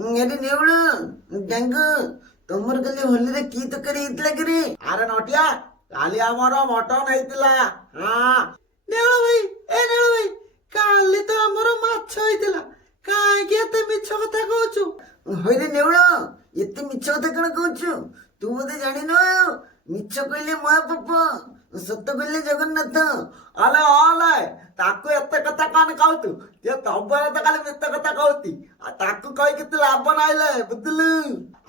ଏଠି ନେଉଳ ଡାଙ୍ଗ ତମର କାଲି ହୋଲିରେ କି ତରକାରୀ ହେଇଥିଲା କି ରେ? ଆରେ ନଟିଆ କାଲି ଆମର ମଟନ ହେଇଥିଲା। ହଁ ନେଉଳ ଭାଇ, ଏ ନେଉଳ ଭାଇ, କାଲି ତ ଆମର ମାଛ ହେଇଥିଲା। କାହିଁକି ଏତେ ମିଛ କଥା କହୁଛୁ? ହଇରେ ନେଉଳ ଏତେ ମିଛ କଥା କଣ କହୁଛୁ? ତୁ ବୋଧେ ଜାଣିନ, ମିଛ କହିଲେ ମହାପାପ, ସତ କହିଲେ ଜଗନ୍ନାଥ। ଆଲେ ଅଲେ ତାକୁ ଏତେ କଥା କଣ କହୁଛୁ? ଯେ ତବୁବେଳେ ତ ଖାଲି ମିଛ କଥା କହୁଛି। ଆଉ ତାକୁ କହିକି ତୁ ଲାଭ ନାଇଁଲେ, ବୁଝିଲୁ?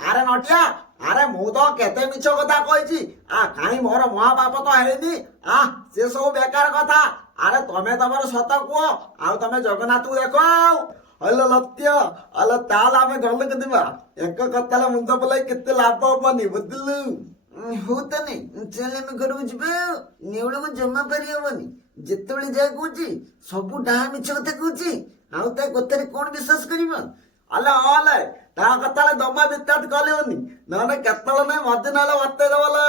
ଆରେ ନଟିଆ, ଆରେ ମୁଁ ତ କେତେ ମିଛ କଥା କହିଛି। କାହିଁ ମୋର ମହାପାପ ତ ହେଇନି। ସେ ସବୁ ବେକାର କଥା। ଆରେ ତମେ ତମର ସତ କୁହ, ଆଉ ତମେ ଜଗନ୍ନାଥକୁ ଦେଖ। ଆଉ ହଲୋ ଲତ୍ୟ, ଆଲୋ ତାହେଲେ ଆମେ ଘରକୁ ଯିବା। ଏକ କଥାରେ ମୁଣ୍ଡ ବୁଲାଇ କେତେ ଲାଭ ହବନି, ବୁଝିଲୁ? ହଉ ତାନେ ଚାଲେ ଆମେ ଘରକୁ ଯିବା। ନେଉଳକୁ ଜମା ପାରି ହବନି। ଯେତେବେଳେ ଯାହା କହୁଛି ସବୁ ଡାହା ମିଛ କଥା କହୁଛି। ଆଉ ତା କଥାରେ କଣ ବିଶ୍ୱାସ କରିବ? ଆଲେ ଅଲେ ତା କଥାରେ ଜମା ବିଶ୍ୱାସ କରିବୁନି, ନହେଲେ କେତେବେଳେ ନାଇଁ ମଝି ନହେଲେ ବତେଇ ଦବଲେ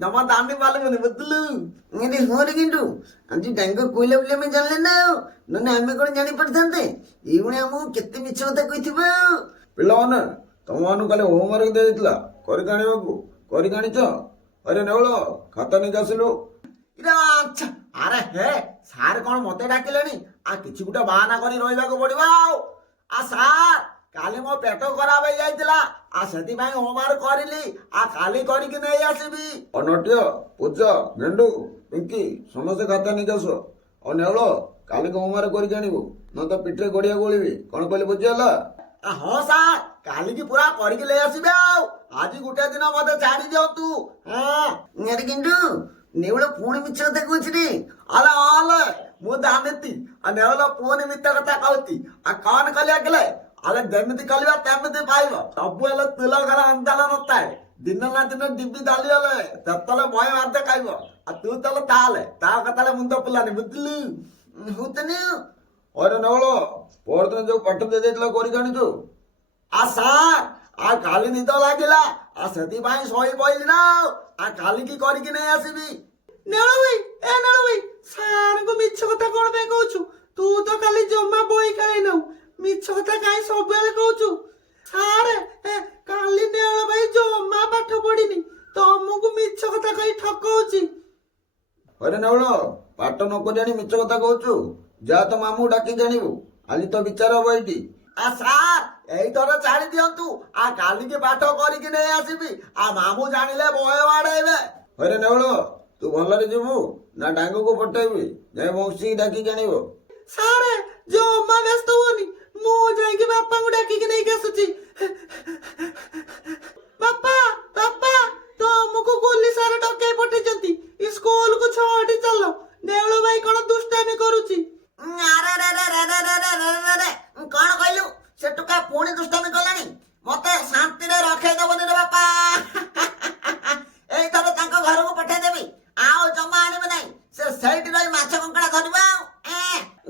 ଜମା ଜାଣି ପାରିବୁନି, ବୁଝିଲୁ? ଆରେ ହଁ ରେ କିନ୍ତୁ ଆଜି ଡାଙ୍ଗ କହିଲା ବୋଲି ଆମେ ଜାଣିଲେ ନା, ଆଉ ନହେଲେ ଆମେ କଣ ଜାଣିପାରିଥାନ୍ତେ? ଏଇଭଳିଆ ଆମକୁ କେତେ ମିଛ କଥା କହିଥିବ। ପିଲାମାନେ ତମମାନଙ୍କୁ କାଲି ହୋମୱାର୍କ ଦିଆଯାଇଥିଲା କରିକି ଆଣିବାକୁ, କରିକି ଆଣିଛ? ଆରେ ନେଉଳ ଖାତା ନେଇକି ଆସିଲୁ। ଆଚ୍ଛା, ଆରେ ହେ ସାର୍ କଣ ମତେ ଡାକିଲେଣି? କିଛି ଗୋଟେ ବାହାନା କରି ରହିବାକୁ ପଡିବ। ଆଉ ସାର୍ କାଲି ମୋ ପେଟ ଖରାପ ହେଇଯାଇଥିଲା, ସେଥିପାଇଁ ହୋମୱାର୍କ କରିଲି। କାଲି କରିକି ନେଇ ଆସିବି। ଅନଟିଆ, ପୂଜା, ଗେଣ୍ଡୁ, ପିଙ୍କି ସମସ୍ତେ ଖାତା ନେଇକି ଆସ। ଆଉ ନେଉଳ କାଲିକି ହୋମୱାର୍କ କରିକି ଆଣିବୁ, ନ ତ ପିଠରେ ଗଡ଼ିଆ ଗୋଳିବି। କଣ କହିଲେ ବୁଝିଗଲା? ହଁ ସାର୍ କାଲିକି ପୁରା କରିକି ନେଇ ଆସିବେ। ଆଉ ଆଜି ଗୋଟେ ଦିନ ମତେ ଛାଡି ଦିଅନ୍ତୁ। ଆରେ କିନ୍ତୁ ନେଉଳ ପୁଣି ମିଛ କଥା କହୁଛି ରେ। ଆରେ ଆଲେ ମୁଁ ଜାଣିତି ନେଉଳ ପୁଣି ମିଛ କଥା କହୁଛି। କଣ କଲିଆ ଗଲେ? ଆଲେ ଯେମିତି କଲିବା ତେମିତି ପାଇବ। ସବୁବେଳେ ତୁଲ ଘର ଅଞ୍ଚାଲ ନଥାଏ। ଦିନ ନା ଦିନ ଡିବି ଚାଲିଗଲେ ସେତେବେଳେ ଭୟ ବାଧ୍ୟ ଖାଇବ। ତୁ ତଲେ ତାହେଲେ ତା କଥାରେ ମୁଣ୍ଡ ପୁଲାନି, ବୁଝିଲୁ? ହଉ ତାନେ ଅରେ ନେଉଳ ପରଦିନ ଯୋଉ ପାଠ ଦେଇଯାଇଥିଲା କରିକି ଆଣିଛୁ? ସାର୍ କାଲି ନିଦ ଲାଗିଲା, ସେଥିପାଇଁ ଶୋଇ ପଇଲି ନା। କାଲିକି କରିକି ନେଇ ଆସିବି। ନେଉଳ ଭାଇ, ଏ ନେଉଳ ଭାଇ, ସାରଙ୍କୁ ମିଛ କଥା କଣ ପାଇଁ କହୁଛୁ? ତୁ ତ କାଲି ଜମା ବହି ଖେଳେଇ ନାଉ, ମିଛ କଥା କାହିଁ ସବୁବେଳେ କହୁଛୁ? ସାରେ କାଲି ନେଉଳ ଭାଇ ଜମା ପାଠ ପଢିନି, ତମକୁ ମିଛ କଥା କହି ଠକଉଛି। ଅରେ ନେଉଳ ପାଠ ନ କରି ଆଣି ମିଛ କଥା କହୁଛୁ? ଯା ତ ମାମୁଁ ଡାକି ଜାଣିବୁ, ଆଜି ତ ବିଚାର ହବ ଏଇଠି। ସାର୍ ଏଇଥର ଛାଡି ଦିଅନ୍ତୁ, କାଲିକି ପାଠ କରିକି ନେଇ ଆସିବି। ମାମୁଁ ଜାଣିଲେ ଭୟ ବାଡେଇବେ। ଅରେ ନେଉଳ ତୁ ଭଲରେ ଯିବୁ ନା ଡାଙ୍ଗକୁ ପଠେଇବି? ଯାଇ ବଂଶୀକି ଡାକିକି ଆଣିବ। ସାରେ ଜମା ବ୍ୟସ୍ତ ହୁଅନି, ମୁଁ ଯାଇକି ବାପାଙ୍କୁ ଡାକିକି ନେଇକି ଆସୁଛି। ବାପା, ବାପା, ତମକୁ ଗୁଲି ସାର ଡକେଇ ପଠେଇଛନ୍ତି। ସ୍କୁଲକୁ 6ଟି ଚାଲ, ନେଉଳ ଭାଇ କଣ ଦୁଷ୍ଟାମି କରୁଛି। କଣ କହିଲୁ? ସେ ଟୋକା ପୁଣି ଦୁଷ୍ଟାମି କଲାଣି। ମତେ ଶାନ୍ତିରେ ରଖେଇଦବନି ରେ ବାପା। ଏଇଥର ତାଙ୍କ ଘରକୁ ପଠେଇଦେବି, ଆଉ ଜମା ଆଣିବି ନାହିଁ। ସେ ସେଇଠି ରହି ମାଛ କଙ୍କଡା ଧରିବ।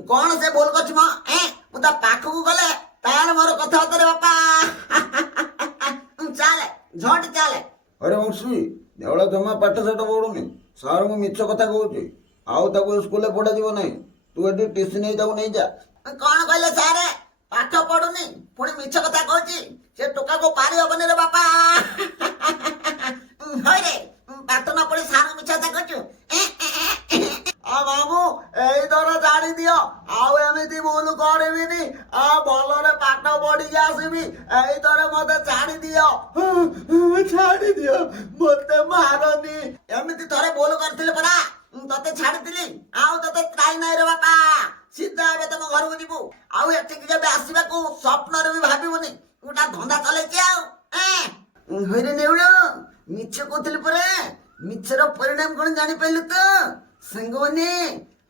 କଣ ସେ ଭୁଲ କରୁଛି ମ? ମୁଁ ତା ପାଖକୁ ଗଲେ ତାହେଲେ ମୋର କଥାବାର୍ତ୍ତା ରେ ବାପା। ଚାଲେ ଝଟି ଚାଲେ। ଅରେ ବଂଶୀ ନେଉଳ ଜମା ପାଠ ସାଠ ପଢୁନି, ସାରଙ୍କୁ ମିଛ କଥା କହୁଛି। ଆଉ ତାକୁ ସ୍କୁଲରେ ପଢାଯିବ ନାହିଁ। ତୁ ଏଠି ଟିସି ନେଇ ତାକୁ ନେଇଯା। କଣ କହିଲେ ସାରେ? ପାଠ ପଢୁନି ପୁଣି ମିଛ କଥା କହୁଛି। ସେ ଟୋକାକୁ ପାରି ହବନି ରେ ବାପା। ହଇରେ ପାଠ ନ ପଢି ସାର ମିଛ କଥା କହୁଛୁ। ମାମୁଁ ଏଇଥର ଛାଡି ଦିଅ, ଆଉ ଏମିତି ଭୁଲ କରିବିନି। ଭଲରେ ପାଠ ପଢିକି ଆସିବି। ଏଇଥର ମତେ ଛାଡି ଦିଅ, ଛାଡି ଦିଅ, ମତେ ମାରନି। ଏମିତି ଥରେ ଭୁଲ କରିଥିଲି ପରା, ତତେ ଛାଡିଥିଲି। ଆଉ ତତେ ତ୍ରାହି ନାହିଁ ରେ ବାପା। ସିଧା ଏବେ ତମ ଘରକୁ ଯିବୁ, ଆଉ ଏଠିକି କେବେ ଆସିବାକୁ ସ୍ୱପ୍ନରେ ବି ଭାବିବୁନି। ଗୋଟା ଧନ୍ଦା ଚଲେଇଛି ଆଉ। ହଇରେ ନେଉଳ ମିଛ କହୁଥିଲି ପରା, ମିଛର ପରିଣାମ କଣ ଜାଣିପାରିଲୁ ତ? ସାଙ୍ଗମାନେ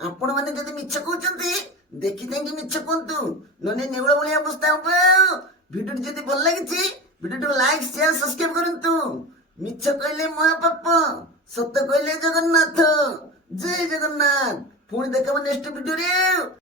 ଆପଣ ମାନେ ଯଦି ମିଛ କହୁଛନ୍ତି ଦେଖି ଚାହିଁକି ମିଛ କୁହନ୍ତୁ, ନହେଲେ ନେଉଳ ଭଳିଆ ଅବସ୍ଥା ହବ। ଭିଡିଓଟି ଯଦି ଭଲ ଲାଗିଛି ଭିଡିଓଟିକୁ ଲାଇକ୍, ସେୟାର, ସବସ୍କ୍ରାଇବ କରନ୍ତୁ। ମିଛ କହିଲେ ମହାପାପ, ସତ କହିଲେ ଜଗନ୍ନାଥ। ଜୟ ଜଗନ୍ନାଥ। ପୁଣି ଦେଖାବ ନେକ୍ସଟ ଭିଡିଓରେ।